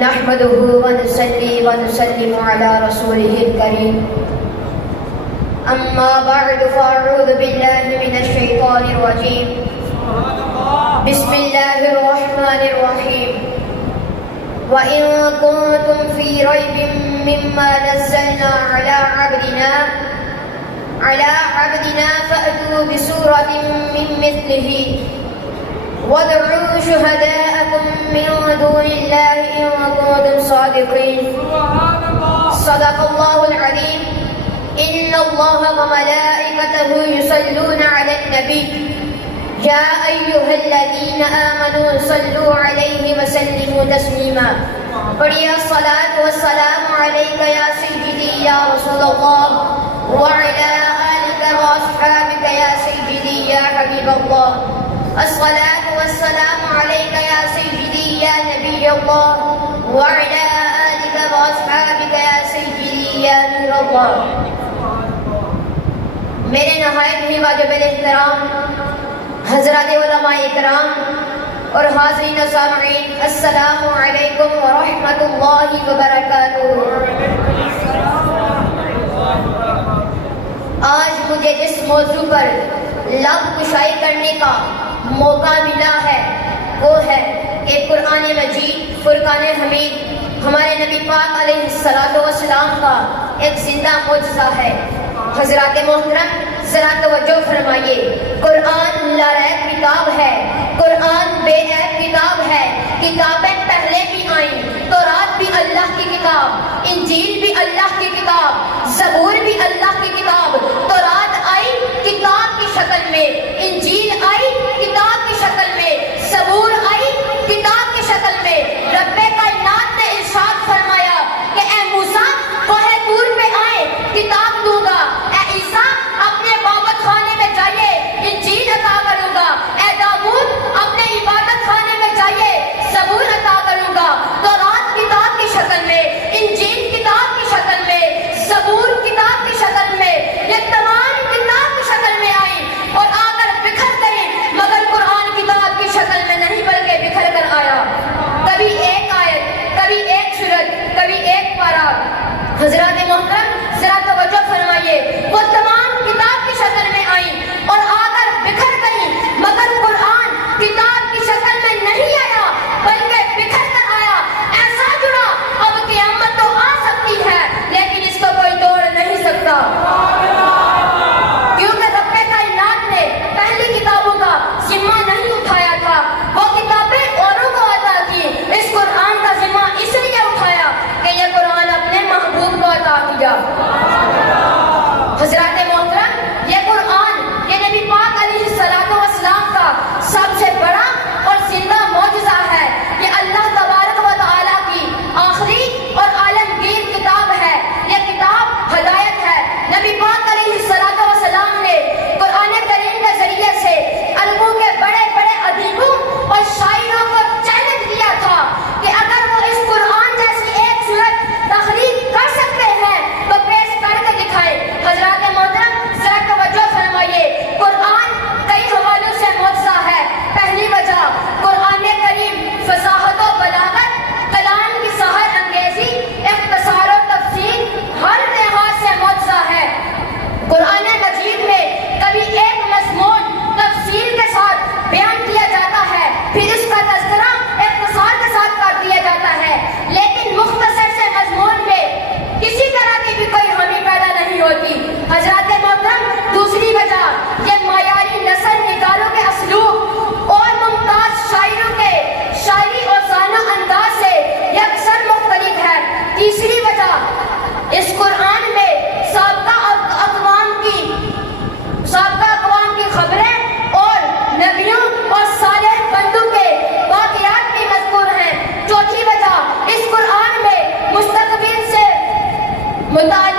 نحمده ونصلي ونسلم على رسوله الكريم أما بعد فأعوذ بالله من الشيطان الرجيم بسم الله الرحمن الرحيم وإن كنتم في ريب مما نزلنا على عبدنا فأتوا بسورة من مثله وادعوا شهداءكم من دون الله إن كنتم صادقين صدق الله العظيم إن الله وملائكته يصلون على النبي يا أيها الذين آمنوا صلوا عليه وسلموا تسليما پڑھیے الصلاة والسلام عليك يا سيدي يا رسول الله وعلى آلك وأصحابك يا سيدي يا حبيب الله الصلاة والسلام عليك يا سيدي يا نبي الله وعلى آلك وأصحابك يا سيدي يا نور الله میرے نہایت ہی واجب الاحترام حضرات علماء اکرام اور حاضرین و سامعین، السلام علیکم ورحمۃ اللہ وبرکاتہ۔ آج مجھے جس موضوع پر لب کشائی کرنے کا موقع ملا ہے وہ ہے کہ قرآن مجید فرقان حمید ہمارے نبی پاک علیہ السلام کا ایک زندہ معجزہ ہے۔ حضرات محترم ذرا توجہ فرمائیے، قرآن لاریب کتاب ہے، قرآن بے عیب کتاب ہے۔ کتابیں پہلے بھی آئیں، تورات بھی اللہ کی کتاب، انجیل بھی اللہ کی کتاب، زبور بھی اللہ کی کتاب۔ تورات آئی کتاب کی شکل میں، انجیل آئی کتاب کی شکل میں، زبور آئی کتاب کی شکل میں۔ رب کائنات نے ارشاد فرمایا کہ اے موسیٰ کوہ طور پہ آئے کتاب دوں گا، اے عیسیٰ اپنے عبادت خانے میں جائیے انجیل عطا کروں گا، اے داؤد اپنے عبادت خانے میں جائیے زبور عطا کروں گا۔ تورات کتاب کی شکل میں، انجیل کتاب کی شکل میں، زبور کتاب کی شکل میں، یہ تمام کتاب کی شکل میں آئی اور آ کر بکھر گئی، مگر قرآن کتاب کی شکل میں نہیں بلکہ بکھر کر آیا۔ کبھی ایک آیت، کبھی ایک سورت، کبھی ایک پارہ۔ حضرات محترم ذرا توجہ فرمائیے، وہ تمام کتاب کی شکل میں آئی اور آ کر بکھر گئی، مگر قرآن کتاب کی شکل میں نہیں آیا بلکہ بکھر کر آیا۔ ایسا جڑا اب قیامت تو آ سکتی ہے لیکن اس کو کوئی توڑ نہیں سکتا، کیونکہ رب کائنات نے پہلی کتابوں کا ذمہ نہیں اٹھایا تھا، وہ کتابیں اوروں کو عطا کی۔ اس قرآن کا ذمہ اس لیے اٹھایا کہ یہ قرآن اپنے محبوب کو عطا کیا۔ حضرات محترم یہ قرآن یہ نبی پاک علیہ السلام کا سب سے بڑا اور زندہ معجزہ ہے۔ یہ اللہ تبارک و تعالیٰ کی آخری اور عالمگیر کتاب ہے، یہ کتاب ہدایت ہے۔ نبی پاک علیہ السلام نے قرآن کریم کے ذریعے سے عربوں کے بڑے بڑے ادیبوں اور شاعروں کو چیلنج دیا تھا کہ اگر وہ اس قرآن جیسی ایک صورت تخلیق کر سکتے ہیں تو پیش کر کے دکھائے۔ حضرات محترم ذرا توجہ فرمائیے، قرآن کئی حوالوں سے معجزہ ہے۔ پہلی وجہ قرآن کریم فصاحت و بلاغت، کلام کی سحر انگیزی، اختصار و تفصیل ہر لحاظ سے معجزہ ہے۔ قرآن مجید میں کبھی ایک مضمون تفصیل کے ساتھ بیان کیا جاتا ہے، پھر اس کا تذکرہ اختصار کے ساتھ کر دیا جاتا ہے، لیکن مختصر سے مضمون میں کسی طرح کی بھی کوئی حامی پیدا نہیں ہوتی۔ حضرات محترم دوسری وجہ یہ معیاری نثر نگاروں کے اسلوب اور ممتاز شاعروں کے شاعری اور زانہ انداز سے یکسر مختلف ہے۔ تیسری وجہ اس قرآن میں سابقہ اقوام کی خبریں اور نبیوں اور صالح بندوں کے واقعات بھی مذکور ہیں۔ چوتھی وجہ اس قرآن میں مستقبل سے متعلق